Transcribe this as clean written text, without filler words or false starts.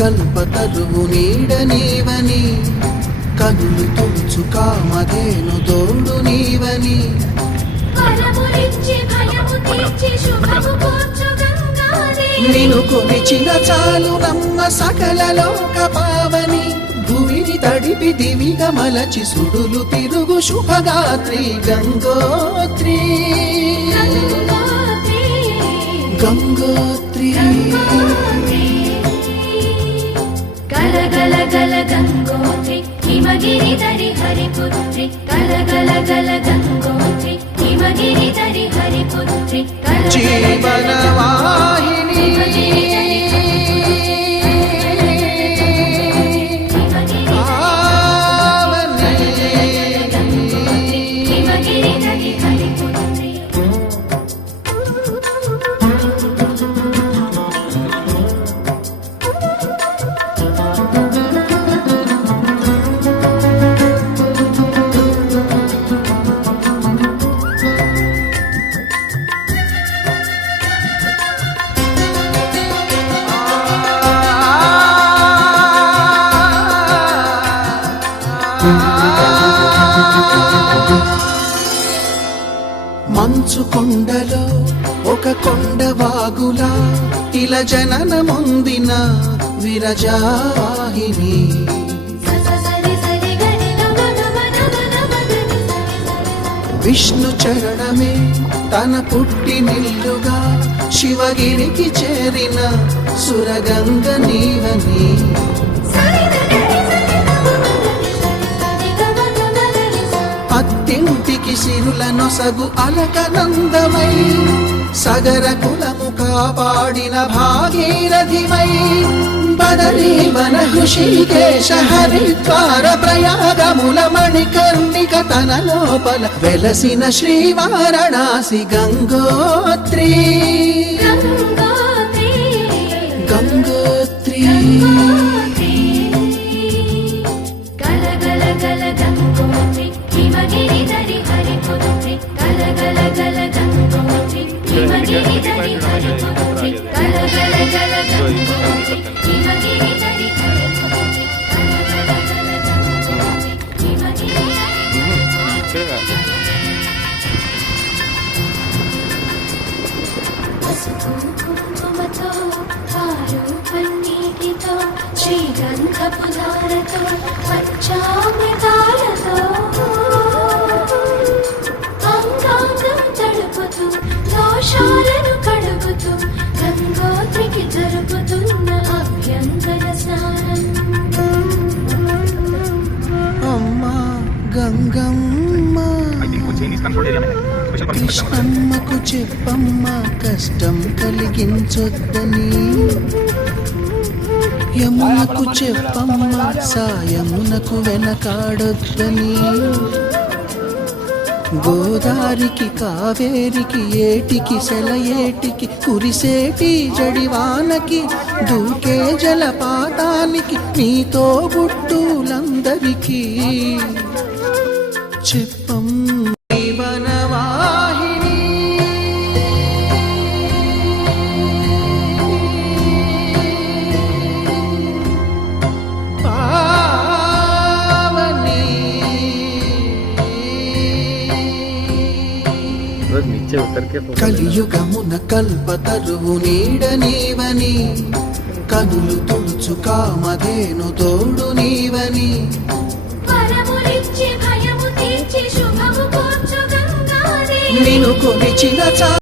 కల్పతరువు నీడ నీవని, కనులు తుడుచు కామధేను తోడు నీవని, నిన్ను కొలిచిన చాలు నమ్మ సకల లోక పావని, భూమిని తడిపి దివిగా మలచి సుడులు తిరుగు శుభగాత్రి గంగోత్రి గంగోత్రి గల గల గల గంగోత్రి హిమగిరి ధరి హరిపుత్రి గల గల గల గంగోత్రి హిమగిరి ధరి హరిపుత్రి జీవనవాహిని మంచు కొండలో ఒక కొండ వాగులా ఇలా జననమొందిన విరజాహిని, విష్ణు చరణమే తన పుట్టినిల్లుగా శివగిరికి చేరిన సురగంగ నీవని, అత్తింటికి సిరుల నొసగు అలకనందమై, సగర కులము కాపాడిన భాగీరథివై, బదరీ వన హృషికేశ హరిద్వార ప్రయాగముల మణికర్ణిక తన లోపల వెలసిన శ్రీవారణాసి గంగోత్రి గంగోత్రి గల గల గల గంగోత్రి హిమగిరి ధరి హరిపుత్రి గల గల గల గంగోత్రి హిమగిరి ధరి హరిపుత్రి గల గల గల గంగోత్రి హిమగిరి ధరి హరిపుత్రి గల గల గల గంగోత్రి హిమగిరి పసుపు కుంకుమతో హారు పన్నీటితో శ్రీగంధపు ధారతో పంచామృతాలతో అంగాంగం తడుపుతూ దోషాలను కడుగుతూ గంగోత్రికి జరుపుతున్న అభ్యంగన స్నానం. అమ్మా గంగమ్మ కృష్ణమ్మకు చెప్పమ్మ కష్టం కలిగించొద్దని, యమునకు చెప్పమ్మ సాయమునకు వెనకాడొద్దని, గోదారికి కావేరికి ఏటికి సెలయేటికి కురిసేటి జడివానకి దూకే జలపాతానికి నీతో బుట్టులందరికీ చెప్పం జీవనవాహిని పావని కలియుగమున కల్పతరువు నీడ నీవని, కనులు తుడుచు కామధేను తోడు నీవని, నిన్ను కొలిచిన